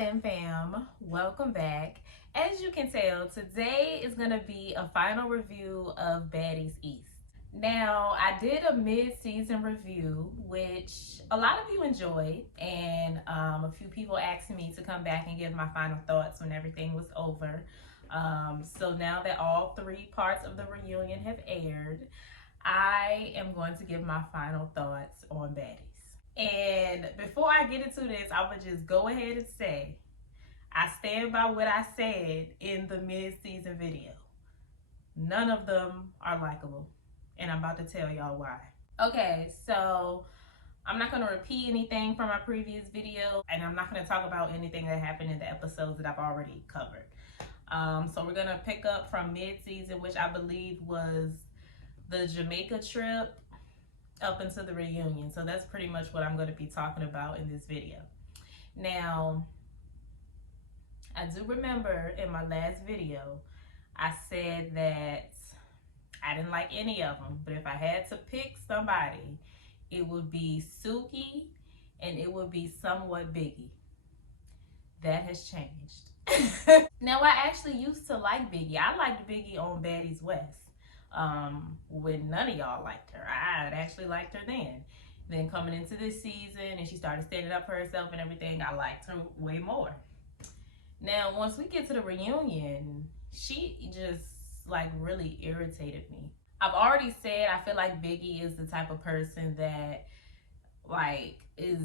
Glam fam, welcome back. As you can tell, today is going to be a final review of Baddies East. Now, I did a mid-season review, which a lot of you enjoyed, and a few people asked me to come back and give my final thoughts when everything was over. So now that all three parts of the reunion have aired, I am going to give my final thoughts on Baddies. And before I get into this, I would just go ahead and say, I stand by what I said in the mid-season video. None of them are likable. And I'm about to tell y'all why. Okay, so I'm not going to repeat anything from my previous video. And I'm not going to talk about anything that happened in the episodes that I've already covered. So we're going to pick up from mid-season, which I believe was the Jamaica trip up into the reunion. So that's pretty much what I'm going to be talking about in this video. Now, I do remember in my last video, I said that I didn't like any of them, but if I had to pick somebody, it would be Tsiki and it would be somewhat Biggie. That has changed. Now, I actually used to like Biggie. I liked Biggie on Baddies West. When none of y'all liked her. I actually liked her then. Then coming into this season and she started standing up for herself and everything, I liked her way more. Now, once we get to the reunion, she just like really irritated me. I've already said I feel like Biggie is the type of person that like is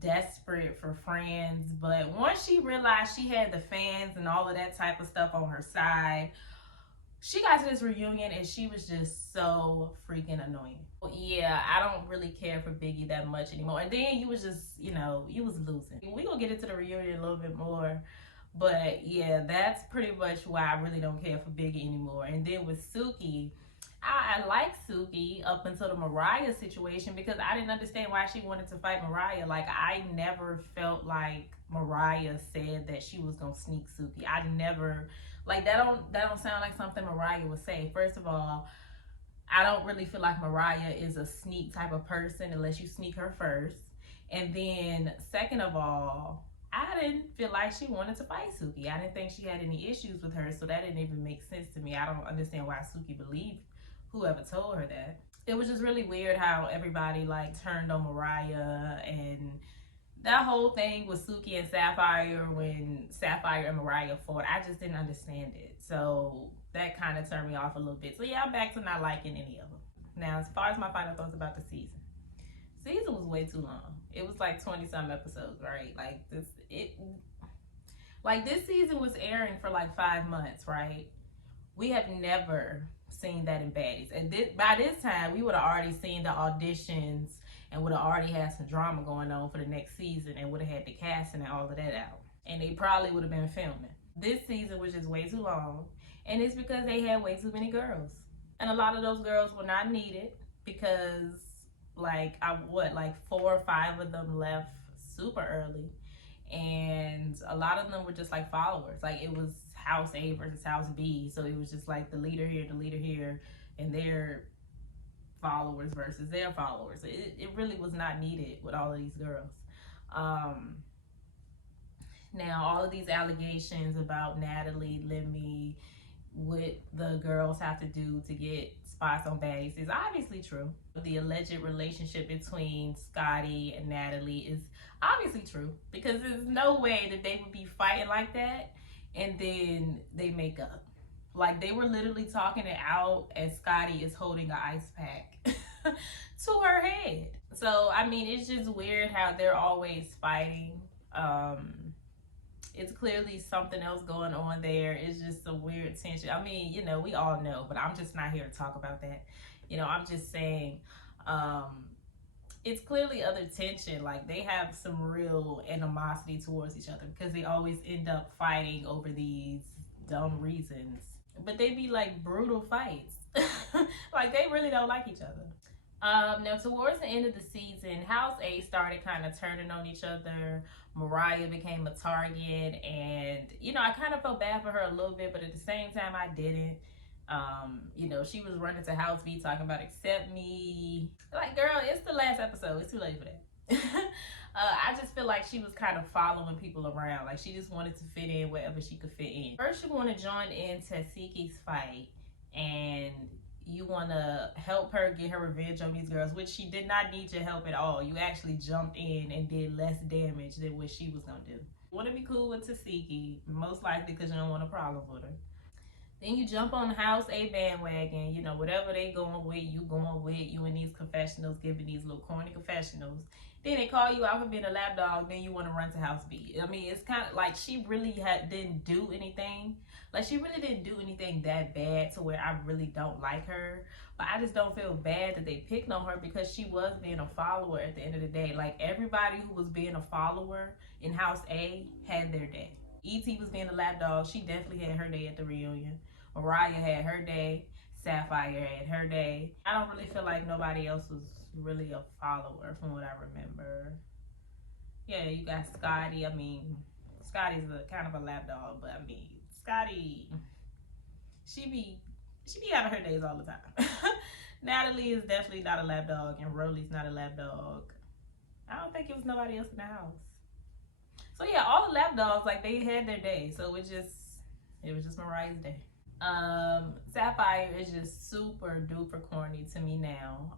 desperate for friends, but once she realized she had the fans and all of that type of stuff on her side, she got to this reunion and she was just so freaking annoying. Yeah, I don't really care for Biggie that much anymore. And then you was just, you was losing. We're going to get into the reunion a little bit more. But yeah, that's pretty much why I really don't care for Biggie anymore. And then with Tsiki, I like Tsiki up until the Mariah situation because I didn't understand why she wanted to fight Mariah. Like, I never felt like Mariah said that she was going to sneak Tsiki. I never... Like, that don't sound like something Mariah would say. First of all, I don't really feel like Mariah is a sneak type of person unless you sneak her first. And then, second of all, I didn't feel like she wanted to fight Tsiki. I didn't think she had any issues with her, so that didn't even make sense to me. I don't understand why Tsiki believed whoever told her that. It was just really weird how everybody, like, turned on Mariah, and that whole thing with Tsiki and Sapphire when Sapphire and Mariah fought, I just didn't understand it. So that kind of turned me off a little bit. So yeah, I'm back to not liking any of them. Now, as far as my final thoughts about the season was way too long. It was like 20-some episodes, right? This season was airing for like 5 months, right? We have never seen that in Baddies. And by this time, we would have already seen the auditions and would have already had some drama going on for the next season and would have had the casting and all of that out. And they probably would have been filming. This season was just way too long. And it's because they had way too many girls. And a lot of those girls were not needed because like 4 or 5 of them left super early. And a lot of them were just like followers. Like, it was House A versus House B. So it was just like the leader here, and their followers versus their followers. It really was not needed with all of these girls. Now, all of these allegations about Natalie, Lemmy, what the girls have to do to get spots on Baddies is obviously true. The alleged relationship between Scotty and Natalie is obviously true because there's no way that they would be fighting like that and then they make up. Like, they were literally talking it out as Scotty is holding an ice pack to her head. So, I mean, it's just weird how they're always fighting. It's clearly something else going on there. It's just a weird tension. I mean, we all know, but I'm just not here to talk about that. I'm just saying, it's clearly other tension. Like, they have some real animosity towards each other because they always end up fighting over these dumb reasons. But they be like brutal fights. Like, they really don't like each other. Now, towards the end of the season, House A started kind of turning on each other. Mariah became a target, and I kind of felt bad for her a little bit, but at the same time I didn't. She was running to House B talking about accept me. Like, girl, it's the last episode. It's too late for that. I just feel like she was kind of following people around. Like she just wanted to fit in wherever she could fit in. First, you want to join into Tsiki's fight, and you want to help her get her revenge on these girls, which she did not need your help at all. You actually jumped in and did less damage than what she was gonna do. You want to be cool with Tsiki, most likely because you don't want a problem with her. Then you jump on the House A bandwagon, you know, whatever they going with, you going with, you in these confessionals, giving these little corny confessionals. Then they call you out for being a lap dog, then you want to run to House B. I mean, it's kind of like she really didn't do anything. Like, she really didn't do anything that bad to where I really don't like her. But I just don't feel bad that they picked on her because she was being a follower at the end of the day. Like, everybody who was being a follower in House A had their day. E.T. was being a lap dog. She definitely had her day at the reunion. Mariah had her day. Sapphire had her day. I don't really feel like nobody else was really a follower from what I remember. Yeah, you got Scotty. I mean, Scotty's a kind of a lap dog, but I mean, Scotty, she be having her days all the time. Natalie is definitely not a lap dog, and Roelly's not a lap dog. I don't think it was nobody else in the house. So yeah, all the lap dogs, like, they had their day. So it was just Mariah's day. Sapphire is just super duper corny to me now.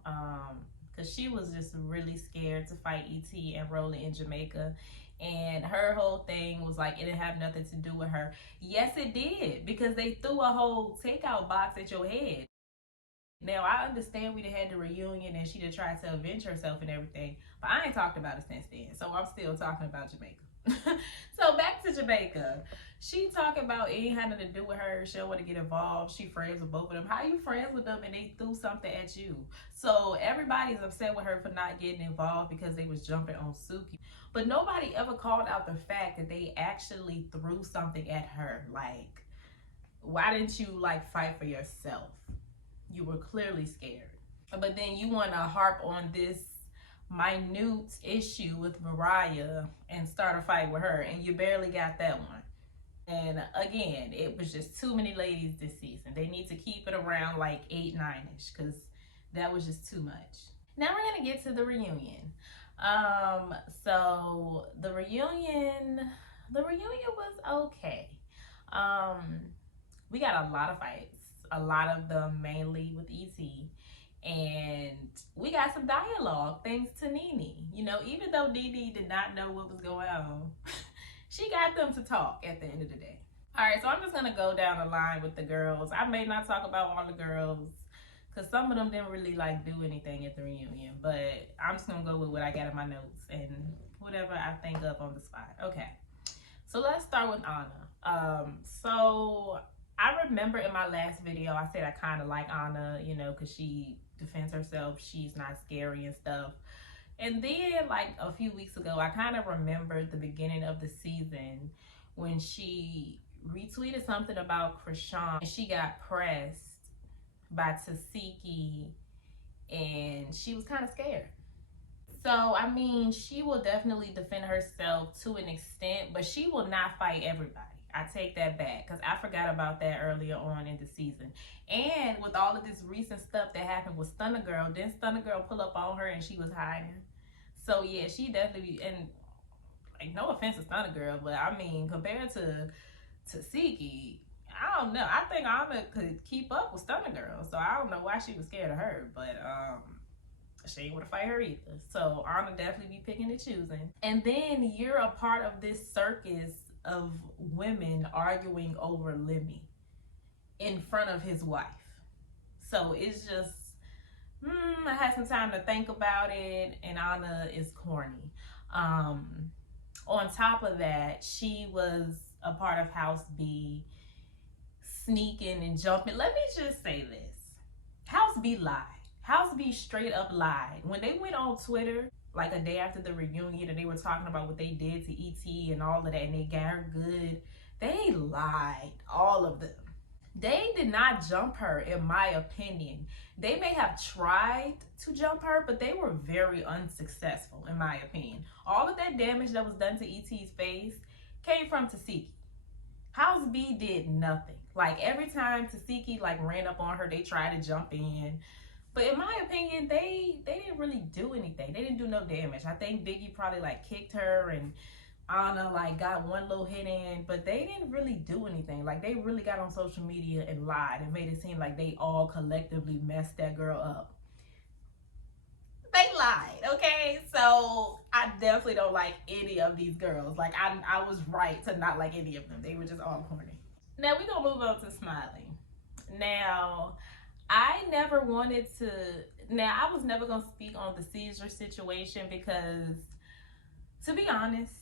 Because she was just really scared to fight E.T. and Roelly in Jamaica. And her whole thing was like, it didn't have nothing to do with her. Yes, it did. Because they threw a whole takeout box at your head. Now, I understand we had the reunion and she done tried to avenge herself and everything. But I ain't talked about it since then. So I'm still talking about Jamaica. So back to Jamaica. She talking about it ain't had nothing to do with her. She don't want to get involved. She friends with both of them. How you friends with them and they threw something at you? So everybody's upset with her for not getting involved because they was jumping on Tsiki. But nobody ever called out the fact that they actually threw something at her. Like, why didn't you like fight for yourself? You were clearly scared. But then you want to harp on this minute issue with Mariah and start a fight with her, and you barely got that one. And again, it was just too many ladies this season. They need to keep it around like 8, 9-ish, because that was just too much. Now we're gonna get to the reunion. So the reunion was okay. We got a lot of fights, a lot of them mainly with E.T. And we got some dialogue thanks to Nene. You know, even though Nene did not know what was going on, she got them to talk at the end of the day. All right, so I'm just gonna go down the line with the girls. I may not talk about all the girls because some of them didn't really like do anything at the reunion, but I'm just gonna go with what I got in my notes and whatever I think of on the spot. Okay, so let's start with Anna. So I remember in my last video, I said I kind of like Anna, you know, because she defends herself. She's not scary and stuff. And then, like, a few weeks ago, I kind of remembered the beginning of the season when she retweeted something about Krishan. And she got pressed by Tsiki, and she was kind of scared. So, I mean, she will definitely defend herself to an extent, but she will not fight everybody. I take that back because I forgot about that earlier on in the season. And with all of this recent stuff that happened with Stunner Girl, didn't Stunner Girl pull up on her and she was hiding? So yeah, she definitely, and like, no offense to Stunner Girl, but I mean, compared to Tsiki, I don't know. I think Anna could keep up with Stunner Girl, so I don't know why she was scared of her, but she ain't want to fight her either. So Anna definitely be picking and choosing. And then you're a part of this circus of women arguing over Lemmy in front of his wife. So it's just, I had some time to think about it, and Anna is corny. On top of that, she was a part of House B, sneaking and jumping. Let me just say this. House B lied. House B straight up lied. When they went on Twitter, like a day after the reunion, and they were talking about what they did to E.T. and all of that, and they got her good, they lied, all of them. They did not jump her, in my opinion. They may have tried to jump her, but they were very unsuccessful, in my opinion. All of that damage that was done to E.T.'s face came from Tsiki. House B did nothing. Like, every time Tsiki like ran up on her, they tried to jump in. But in my opinion, they didn't really do anything. They didn't do no damage. I think Biggie probably like kicked her, and Anna like got one little hit in, but they didn't really do anything. Like they really got on social media and lied and made it seem like they all collectively messed that girl up. They lied, okay? So I definitely don't like any of these girls. Like I was right to not like any of them. They were just all corny. Now we gonna move on to Smiley. Now I never wanted to. Now I was never gonna speak on the seizure situation because, to be honest,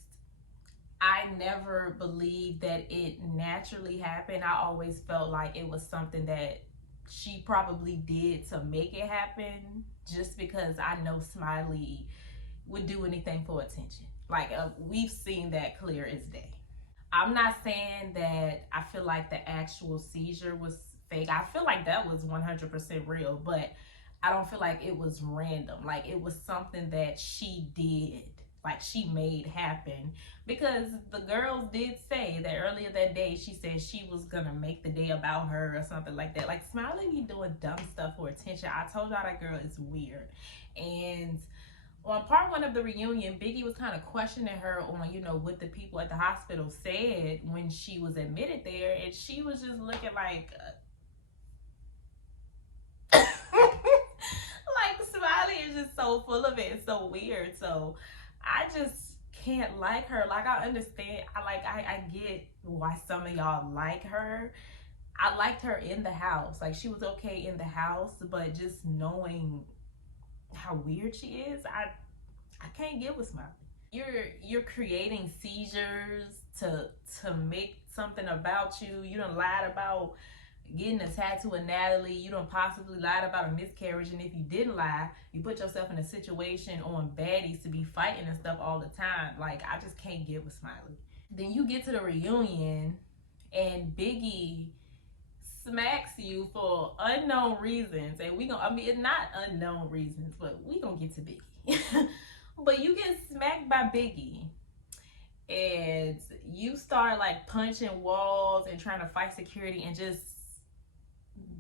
I never believed that it naturally happened. I always felt like it was something that she probably did to make it happen, just because I know Smiley would do anything for attention. Like we've seen that clear as day. I'm not saying that I feel like the actual seizure was fake. I feel like that was 100% real, but I don't feel like it was random. Like it was something that she did, like she made happen, because the girls did say that earlier that day she said she was gonna make the day about her or something like that. Like Smiley be doing dumb stuff for attention. I told y'all that girl is weird. And on part one of the reunion, Biggie was kind of questioning her on, you know, what the people at the hospital said when she was admitted there, and she was just looking like like Smiley is just so full of it. It's so weird. So I just can't like her. Like I understand. I get why some of y'all like her. I liked her in the house. Like she was okay in the house, but just knowing how weird she is, I can't get with Smiley. You're creating seizures to make something about you. You done lied about getting a tattoo of Natalie. You done possibly lied about a miscarriage, and if you didn't lie, you put yourself in a situation on baddies to be fighting and stuff all the time. Like I just can't get with Smiley. Then you get to the reunion and Biggie smacks you for unknown reasons, and it's not unknown reasons, but we gonna get to Biggie. But you get smacked by Biggie and you start like punching walls and trying to fight security and just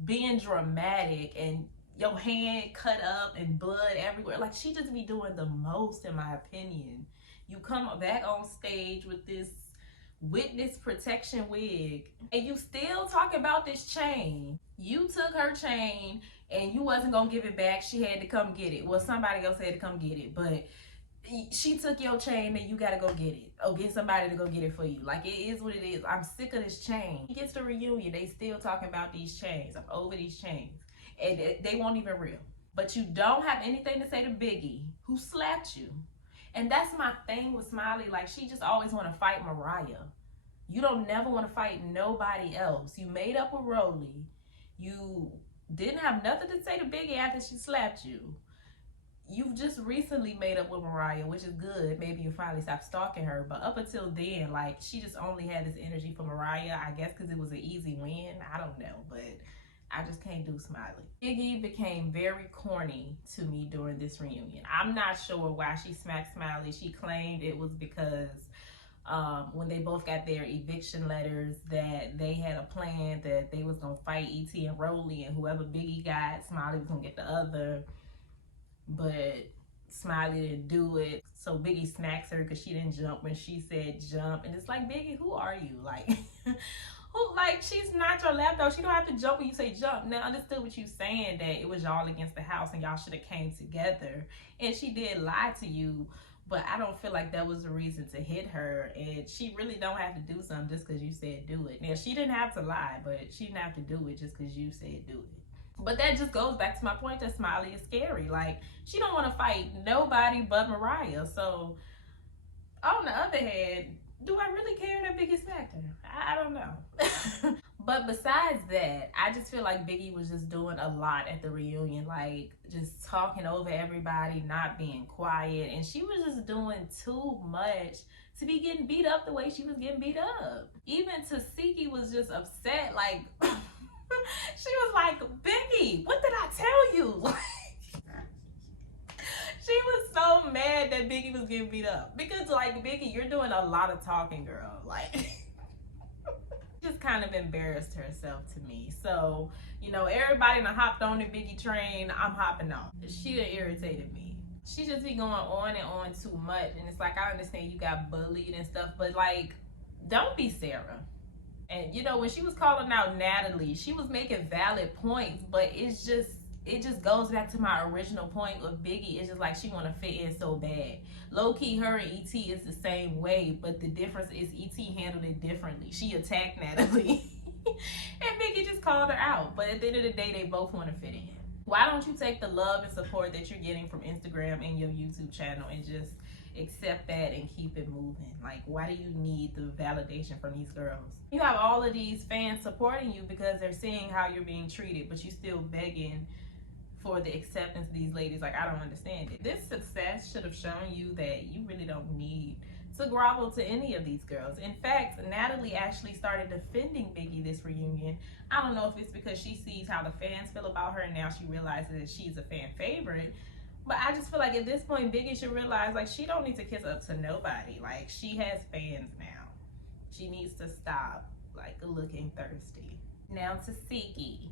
being dramatic, and your hand cut up and blood everywhere. Like she just be doing the most, in my opinion. You come back on stage with this witness protection wig and you still talk about this chain. You took her chain and you wasn't gonna give it back. She had to come get it. Well, somebody else had to come get it, but she took your chain and you gotta go get it, or get somebody to go get it for you. Like it is what it is. I'm sick of this chain. He gets the reunion, they still talking about these chains. I'm over these chains, and they won't even real. But you don't have anything to say to Biggie, who slapped you. And that's my thing with Smiley. Like she just always want to fight Mariah. You don't never want to fight nobody else. You made up with Roelly. You didn't have nothing to say to Biggie after she slapped you. You've just recently made up with Mariah, which is good. Maybe you finally stopped stalking her. But up until then, like she just only had this energy for Mariah. I guess because it was an easy win. I don't know, but I just can't do Smiley. Biggie became very corny to me during this reunion. I'm not sure why she smacked Smiley. She claimed it was because when they both got their eviction letters, that they had a plan that they was gonna fight E.T. and Roelly, and whoever Biggie got, Smiley was gonna get the other. But Smiley didn't do it, so Biggie smacks her because she didn't jump when she said jump. And it's like, Biggie, who are you? Like like she's not your lapdog. She don't have to jump when you say jump. Now I understood what you saying, that it was y'all against the house and y'all should have came together, and she did lie to you, but I don't feel like that was a reason to hit her. And she really don't have to do something just because you said do it. Now she didn't have to lie, but she didn't have to do it just because you said do it. But that just goes back to my point that Smiley is scary. Like she don't want to fight nobody but Mariah. So on the other hand, do I really care that Biggie smacked her? I don't know. But besides that, I just feel like Biggie was just doing a lot at the reunion, like just talking over everybody, not being quiet, and she was just doing too much to be getting beat up the way she was getting beat up. Even Tsiki was just upset, like she was like, Biggie, what did I tell you? She was so mad that Biggie was getting beat up, because like, Biggie, you're doing a lot of talking, girl. Like just kind of embarrassed herself to me. So, you know, everybody done hopped on the Biggie train, I'm hopping on. She done irritated me. She just be going on and on too much. And it's like, I understand you got bullied and stuff, but like, don't be Sarah. And you know, when she was calling out Natalie, she was making valid points, but it just goes back to my original point with Biggie. It's just like she want to fit in so bad. Low key, her and ET is the same way, but the difference is ET handled it differently. She attacked Natalie, and Biggie just called her out. But at the end of the day, they both want to fit in. Why don't you take the love and support that you're getting from Instagram and your YouTube channel and just accept that and keep it moving? Like, why do you need the validation from these girls? You have all of these fans supporting you because they're seeing how you're being treated, but you still begging for the acceptance of these ladies. Like, I don't understand it. This success should have shown you that you really don't need to grovel to any of these girls. In fact, Natalie actually started defending Biggie this reunion. I don't know if it's because she sees how the fans feel about her and now she realizes that she's a fan favorite. But I just feel like at this point, Biggie should realize, like, she don't need to kiss up to nobody. Like, she has fans now. She needs to stop, like, looking thirsty. Now to Tsiki.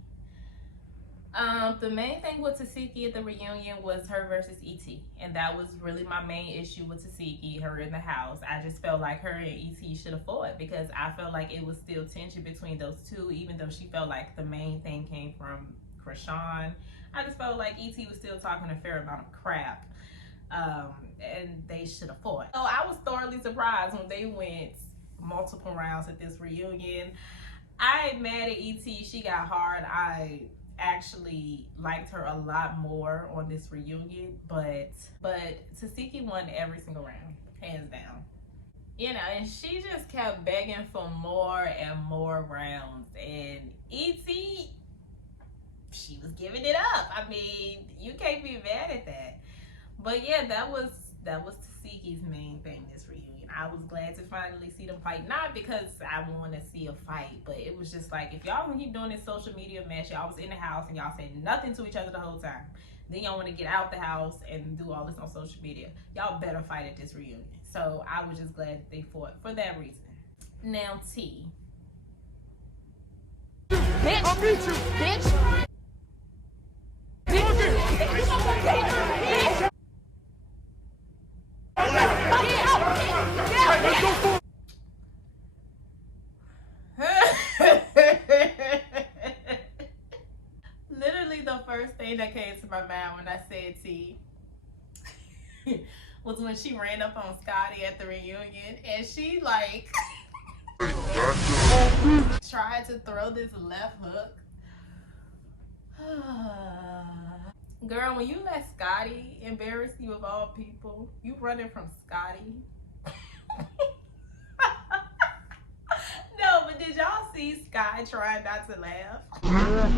The main thing with Tsiki at the reunion was her versus ET. And that was really my main issue with Tsiki, her in the house. I just felt like her and ET should have fought because I felt like it was still tension between those two, even though she felt like the main thing came from Krishan. I just felt like ET was still talking a fair amount of crap. And they should have fought. So I was thoroughly surprised when they went multiple rounds at this reunion. I ain't mad at ET. She got hard. I actually liked her a lot more on this reunion, but Tsiki won every single round, hands down. You know, and she just kept begging for more and more rounds, and ET, she was giving it up. I mean, you can't be mad at that. But yeah, that was Tsiki's main thing this reunion. I was glad to finally see them fight, not because I want to see a fight, but it was just like, if y'all gonna keep doing this social media mess, y'all was in the house and y'all said nothing to each other the whole time, then y'all want to get out the house and do all this on social media, y'all better fight at this reunion. So I was just glad that they fought for that reason. Now T. Bitch, I'll beat you, bitch. Literally the first thing that came to my mind when I said T was when she ran up on Scotty at the reunion and she like tried to throw this left hook. Girl, when you let Scotty embarrass you of all people, you running from Scotty. No, but did y'all see Sky trying not to laugh? God.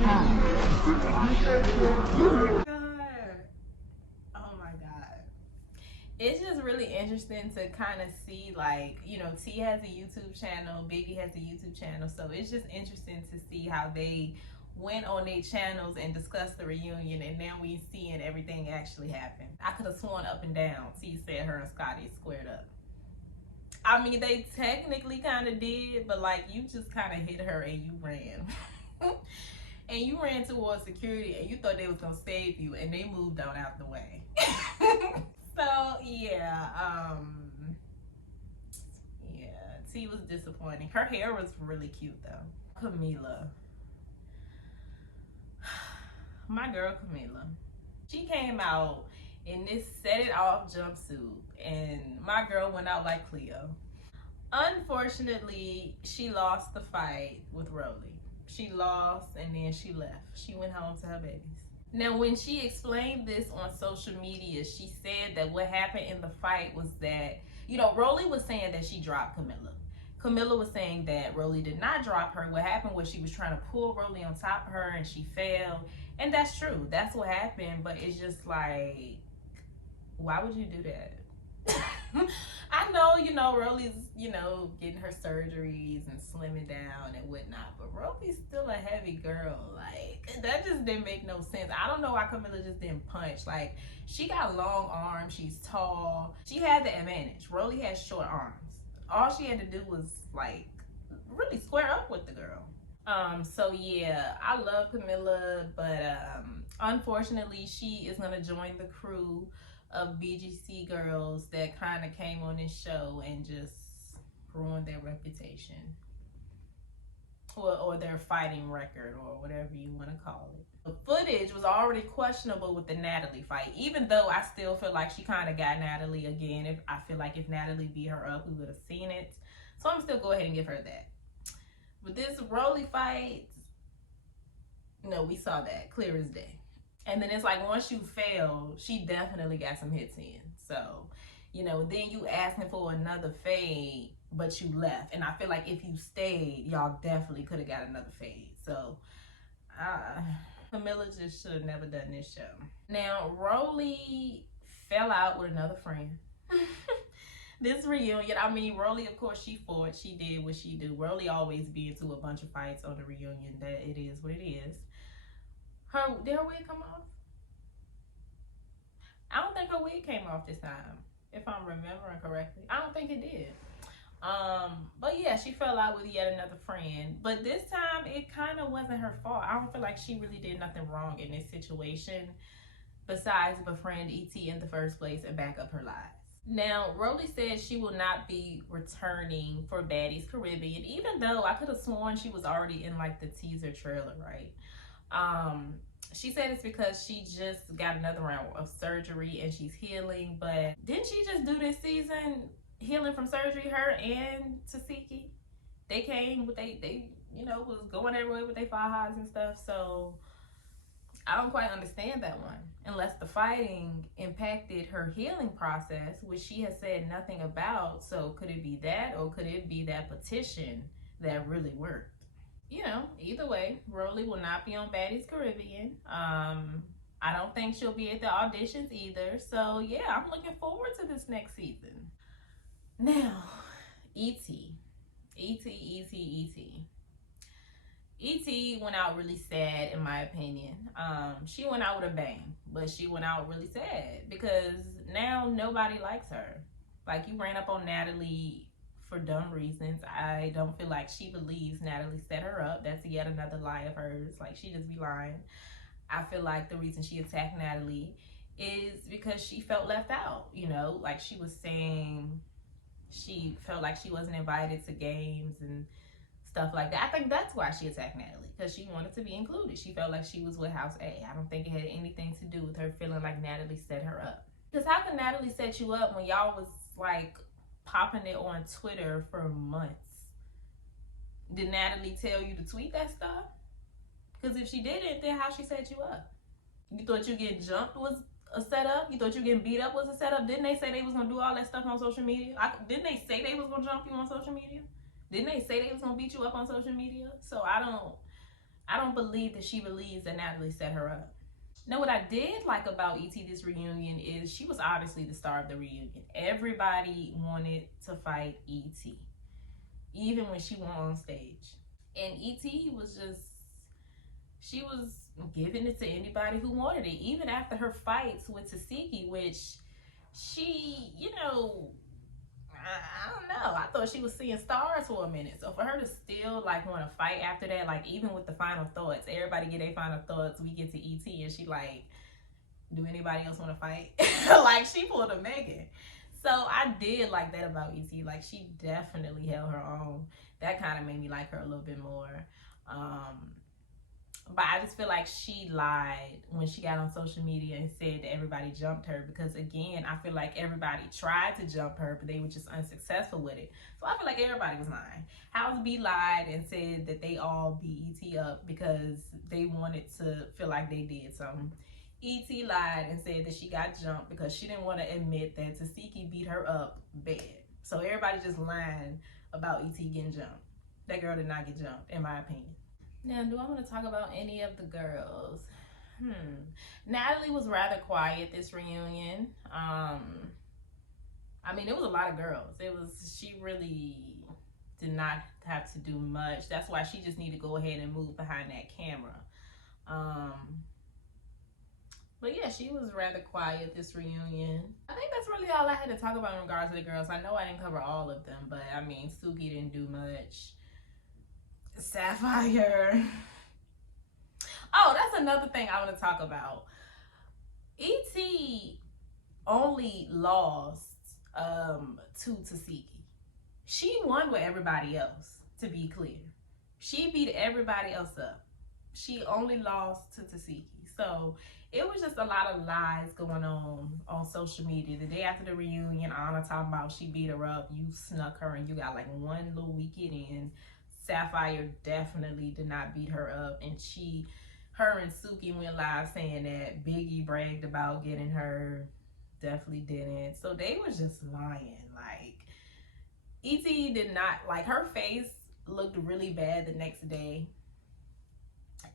Oh my God. It's just really interesting to kind of see, like, you know, T has a YouTube channel, Biggie has a YouTube channel, so it's just interesting to see how they went on their channels and discussed the reunion, and now we seeing everything actually happen. I could have sworn up and down T said her and Scotty squared up. I mean, they technically kind of did, but like, you just kind of hit her and you ran. And you ran towards security and you thought they was gonna save you, and they moved on out the way. So yeah, T was disappointing. Her hair was really cute though. Camila. My girl Camila. She came out in this set it off jumpsuit, and my girl went out like Cleo. Unfortunately, she lost the fight with Roelly. She lost and then she left. She went home to her babies. Now, when she explained this on social media, she said that what happened in the fight was that, you know, Roelly was saying that she dropped Camila. Camila was saying that Roelly did not drop her. What happened was she was trying to pull Roelly on top of her and she fell. And that's true. That's what happened. But it's just like, why would you do that? I know, you know, Roelly's, you know, getting her surgeries and slimming down and whatnot, but Roelly's still a heavy girl. Like, that just didn't make no sense. I don't know why Camila just didn't punch. Like, she got long arms, she's tall. She had the advantage. Roelly has short arms. All she had to do was, like, really square up with the girl. So yeah, I love Camila, but unfortunately, she is gonna join the crew of BGC girls that kind of came on this show and just ruined their reputation, or their fighting record, or whatever you want to call it. The footage was already questionable with the Natalie fight, even though I still feel like she kind of got Natalie again. If I feel like if Natalie beat her up, we would have seen it. So I'm still go ahead and give her that. With this Roelly fight, no, we saw that clear as day. And then it's like once you fail, she definitely got some hits in. So, then you asking for another fade, but you left. And I feel like if you stayed, y'all definitely could have got another fade. So, Camila just should have never done this show. Now, Roelly fell out with another friend. This reunion, I mean, Roelly, of course, she fought. She did what she do. Roelly always be into a bunch of fights on the reunion. That it is what it is. Did her wig come off? I don't think her wig came off this time, if I'm remembering correctly. I don't think it did. But yeah, she fell out with yet another friend. But this time, it kind of wasn't her fault. I don't feel like she really did nothing wrong in this situation, besides befriend E.T. in the first place and back up her lies. Now, Roelly said she will not be returning for Baddies Caribbean, even though I could have sworn she was already in like the teaser trailer, right? She said it's because she just got another round of surgery and she's healing, but didn't she just do this season healing from surgery, her and Tsiki? They came with they was going everywhere with their fajas and stuff, so I don't quite understand that one. Unless the fighting impacted her healing process, which she has said nothing about. So could it be that, or could it be that petition that really worked? Either way, Roelly will not be on Baddies Caribbean. I don't think she'll be at the auditions either. So yeah, I'm looking forward to this next season. Now, E.T. E.T. went out really sad, in my opinion. She went out with a bang, but she went out really sad because now nobody likes her. Like, you ran up on Natalie for dumb reasons. I don't feel like she believes Natalie set her up. That's yet another lie of hers. Like, she just be lying. I feel like the reason she attacked Natalie is because she felt left out. Like she was saying she felt like she wasn't invited to games and stuff like that. I think that's why she attacked Natalie, because she wanted to be included. She felt like she was with House A. I don't think it had anything to do with her feeling like Natalie set her up. Because how can Natalie set you up when y'all was like popping it on Twitter for months? Did Natalie tell you to tweet that stuff? Because if she didn't, then how she set you up? You thought you getting jumped was a setup? You thought you getting beat up was a setup? Didn't they say they was gonna do all that stuff on social media? Didn't they say they was gonna jump you on social media? Didn't they say they was gonna beat you up on social media? So I don't believe that she believes that Natalie set her up. Now, what I did like about E.T. this reunion is she was obviously the star of the reunion. Everybody wanted to fight E.T., even when she went on stage. And E.T. she was giving it to anybody who wanted it, even after her fights with Tsiki, which she, I don't know. I thought she was seeing stars for a minute. So for her to still like want to fight after that, like even with the final thoughts, everybody get their final thoughts. We get to E.T. and she like, do anybody else want to fight? Like she pulled a Megan. So I did like that about E.T. Like she definitely held her own. That kind of made me like her a little bit more. But I just feel like she lied when she got on social media and said that everybody jumped her, because again, I feel like everybody tried to jump her, but they were just unsuccessful with it. So I feel like everybody was lying. House B lied and said that they all beat E.T. up because they wanted to feel like they did something. E.T. lied and said that she got jumped because she didn't want to admit that Tsiki beat her up bad. So everybody just lying about E.T. getting jumped. That girl did not get jumped, in my opinion. Now, do I want to talk about any of the girls? Natalie was rather quiet this reunion. I mean, it was a lot of girls. She really did not have to do much. That's why she just needed to go ahead and move behind that camera. But yeah, she was rather quiet this reunion. I think that's really all I had to talk about in regards to the girls. I know I didn't cover all of them, but I mean, Suki didn't do much. Sapphire. Oh, that's another thing I want to talk about. E.T. only lost to Tsiki. She won with everybody else, to be clear. She beat everybody else up. She only lost to Tsiki. So it was just a lot of lies going on social media. The day after the reunion, Anna talking about she beat her up, you snuck her, and you got like one little weekend in. Sapphire definitely did not beat her up, and her and Suki went live saying that Biggie bragged about getting her. Definitely didn't. So they was just lying. Like, E.T. did not, like, her face looked really bad the next day.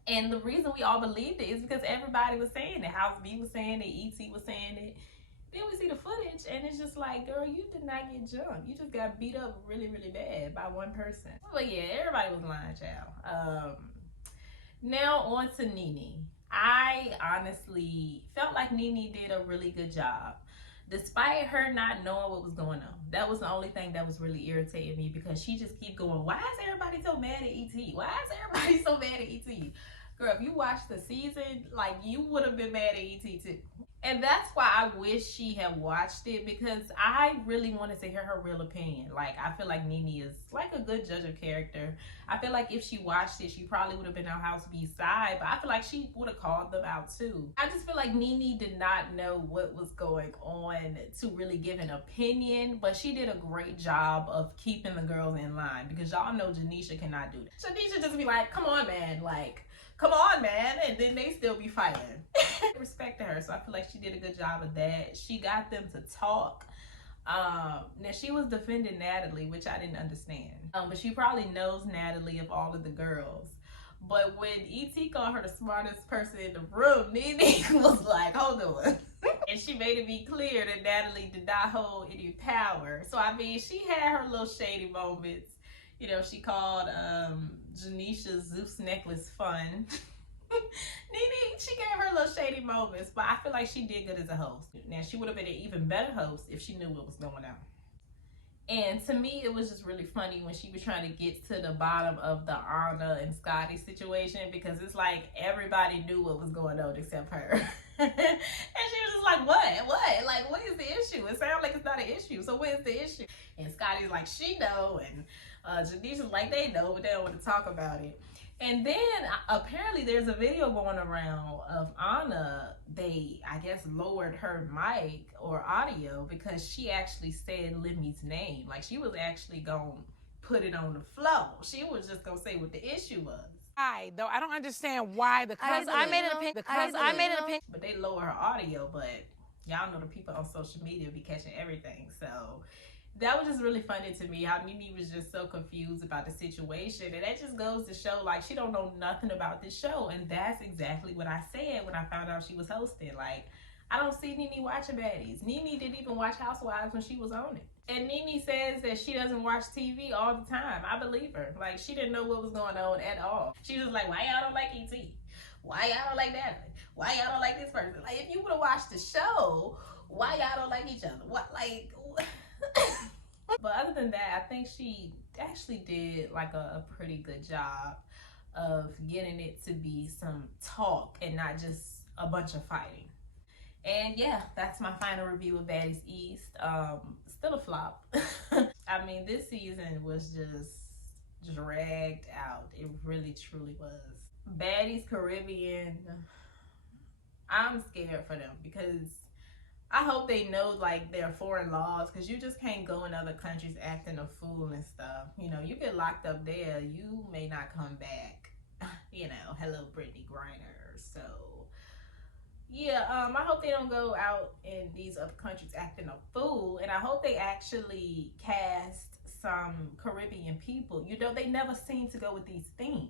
And the reason we all believed it is because everybody was saying it. House B was saying it, E.T. was saying it. Then we see the footage, and it's just like, girl, you did not get jumped. You just got beat up really, really bad by one person. But yeah, everybody was lying, child. Now on to Nene. I honestly felt like Nene did a really good job. Despite her not knowing what was going on. That was the only thing that was really irritating me, because she just keep going, why is everybody so mad at E.T.? Why is everybody so mad at E.T.? Girl, if you watched the season, like, you would have been mad at E.T. too. And that's why I wish she had watched it, because I really wanted to hear her real opinion. Like, I feel like Nene is like a good judge of character. I feel like if she watched it, she probably would have been on House B's side, but I feel like she would have called them out too. I just feel like Nene did not know what was going on to really give an opinion, but she did a great job of keeping the girls in line, because y'all know Janisha cannot do that. Janisha just be like, come on, man, like, come on, man, and then they still be fighting. Respect to her, so I feel like she did a good job of that. She got them to talk. Now she was defending Natalie, which I didn't understand. But she probably knows Natalie of all of the girls. But when E.T. called her the smartest person in the room, Nene was like, hold on. And she made it be clear that Natalie did not hold any power. So I mean, she had her little shady moments. You know, she called Janisha's Zeus necklace fun. Nene, she gave her little shady moments, but I feel like she did good as a host. Now, she would have been an even better host if she knew what was going on. And to me, it was just really funny when she was trying to get to the bottom of the Anna and Scotty situation, because it's like everybody knew what was going on except her. And she was just like, what? What? Like, what is the issue? It sounds like it's not an issue. So what is the issue? And Scotty's like, she know. And Janisha's like, they know, but they don't want to talk about it. And then apparently there's a video going around of Anna. They, I guess, lowered her mic or audio because she actually said Limmy's name. Like, she was actually going to put it on the floor. She was just going to say what the issue was. Though I don't understand why, because I made an opinion. But they lower her audio, but y'all know the people on social media be catching everything. So that was just really funny to me, how Nene was just so confused about the situation. And that just goes to show, like, she don't know nothing about this show. And that's exactly what I said when I found out she was hosting. Like, I don't see Nene watching baddies. Nene didn't even watch Housewives when she was on it. And Nene says that she doesn't watch TV all the time. I believe her. Like, she didn't know what was going on at all. She was like, why y'all don't like E.T.? Why y'all don't like that? Why y'all don't like this person? Like, if you would have watched the show, why y'all don't like each other? What, like... But other than that, I think she actually did like a pretty good job of getting it to be some talk and not just a bunch of fighting. And yeah, that's my final review of Baddies East. Still a flop. I mean, this season was just dragged out. It really truly was. Baddies Caribbean, I'm scared for them, because I hope they know, like, their foreign laws, because you just can't go in other countries acting a fool and stuff. You know, you get locked up there, you may not come back. You know, hello, Brittany Griner. So, yeah, I hope they don't go out in these other countries acting a fool, and I hope they actually cast some Caribbean people. You know, they never seem to go with these themes.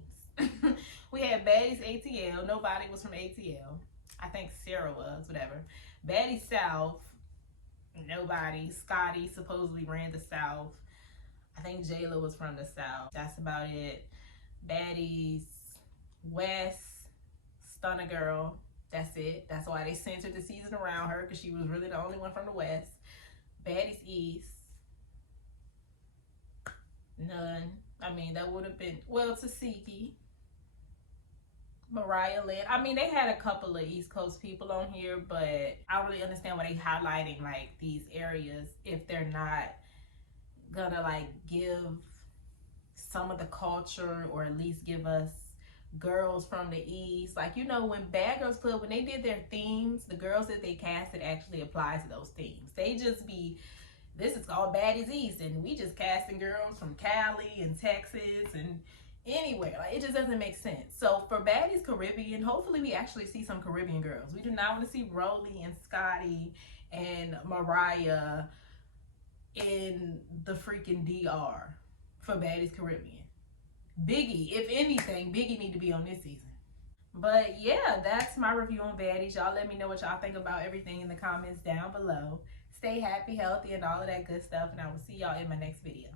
We had Baddies ATL. Nobody was from ATL. I think Sarah was, whatever. Baddies South, nobody. Scotty supposedly ran the South. I think Jayla was from the South. That's about it. Baddies West, Stunner Girl. That's it. That's why they centered the season around her, because she was really the only one from the West. Baddies East, none. I mean, that would have been, well, Tsiki, Mariah Lynn. I mean, they had a couple of East Coast people on here, but I don't really understand why they highlighting like these areas if they're not gonna like give some of the culture, or at least give us girls from the East. Like, you know, when Bad Girls Club, when they did their themes, the girls that they casted actually applies to those themes. They just be, this is called Baddies East, and we just casting girls from Cali and Texas and anywhere. Like, it just doesn't make sense. So for Baddies Caribbean, hopefully we actually see some Caribbean girls. We do not want to see Roelly and Scotty and Mariah in the freaking DR for Baddies Caribbean. Biggie, if anything, Biggie need to be on this season. But yeah, that's my review on Baddies. Y'all let me know what y'all think about everything in the comments down below. Stay happy, healthy, and all of that good stuff, and I will see y'all in my next video.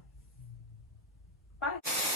Bye.